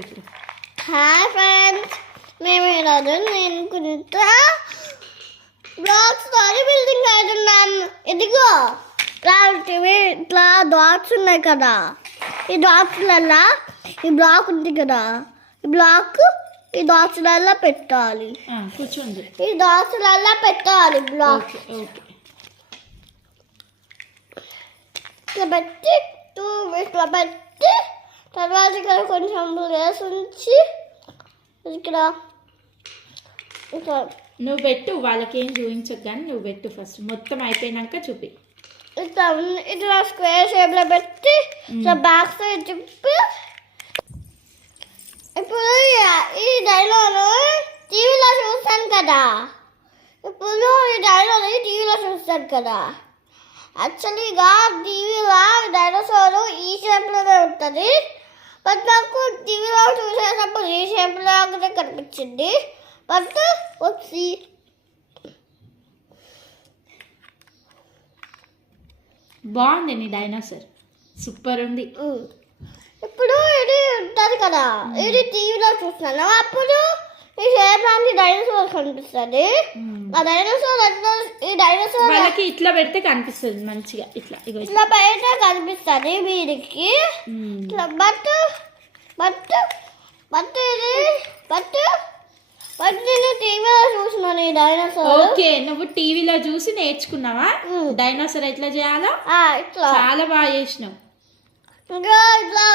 ఇప్పుడు. Hi friends, మేము ఈరోజు నేను కొంచెం బ్లాక్ స్టోరీ బిల్డింగ్ ఆడుతున్నాం. ఇదిగో ఇట్లా డాట్స్ ఉన్నాయి కదా, ఈ డాట్స్లల్లా ఈ బ్లాక్ ఉంది కదా, ఈ బ్లాక్ ఈ డాట్స్లల్లా పెట్టాలి. కూర్చోండి. ఈ డాట్స్లల్లా పెట్టాలి బ్లాక్. ఇట్లా పెట్టి ఇట్లా పెట్టి తర్వాత ఇక్కడ కొంచెం ప్లేస్ ఉంచి ఇక్కడ ఇట్లా నువ్వు పెట్టు, వాళ్ళకేం చూపించకు కానీ నువ్వు పెట్టు. ఫస్ట్ మొత్తం అయిపోయినాక చూపి. ఇట్లా ఇట్లా స్క్వేర్ షేప్లో పెట్టి ఇట్లా బ్యాక్ సైడ్ తిప్పి ఇప్పుడు ఈ డైలాగ్ టీవీలో చూస్తాను కదా, ఇప్పుడు ఈ డైలాగ్ టీవీలో చూస్తాను కదా. యాక్చువల్లీగా టీవీలో డైనోసార్ ఈ షేప్లోనే ఉంటుంది, బట్ నాకు టీవీలో చూసేటప్పుడు ఈ షేప్లోనే కనిపించింది. బట్ వచ్చి బాగుంది నీ డైనోసార్, సూపర్ ఉంది. ఇప్పుడు ఇది ఉంటుంది కదా, ఇది టీవీలో చూస్తున్నాను, అప్పుడు ఈ షేప్ లాంటి డైనోసార్ కనిపిస్తుంది. ఆ డైనోసార్ ఈ డైనోసార్ వాళ్ళకి ఇట్లా పెడితే కనిపిస్తుంది మంచిగా, ఇట్లా ఇట్లా బయట కనిపిస్తుంది వీరికి. బట్ బట్ బట్ ఇది బట్ బట్ నేను టీవీలో చూసినాను ఈ డైనోసార్. ఓకే, నువ్వు టీవీలో చూసి నేర్చుకున్నావా డైనోసార్ ఎట్లా చేయాలో? ఇట్లా చాలా బాగా చేసినావు. ఇంకా ఇట్లా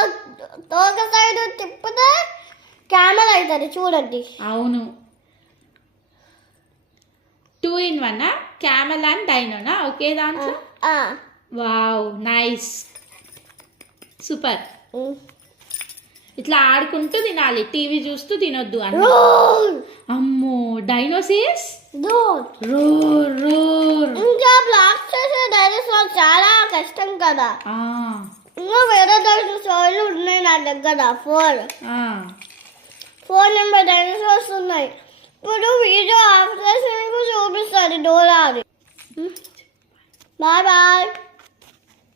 తోక సైడ్ తిప్పితే కెమెరా అవుతుంది చూడండి. అవును, 2 in 1 క్యామెల్ అండ్ డైనోనా ఒకే దాంట్లో? Wow, nice, super. ఇట్లా ఆడుకుంటూ తినాలి, టీవీ చూస్తూ తినొద్దు అన్న. అమ్మో, డైనోసార్స్ రోర్ రోర్. ఇంకా బ్లాక్ చేసే డైనోసార్ చాలా కష్టం కదా. ఇంకా వేరే డైనోసార్లు ఉన్నాయి నా దగ్గర 4 నెంబర్ డైనోసార్స్ ఉన్నాయి. ఇప్పుడు వీడియో ఆఫ్ చేసి మీకు చూపిస్తుంది డోరా. Bye bye.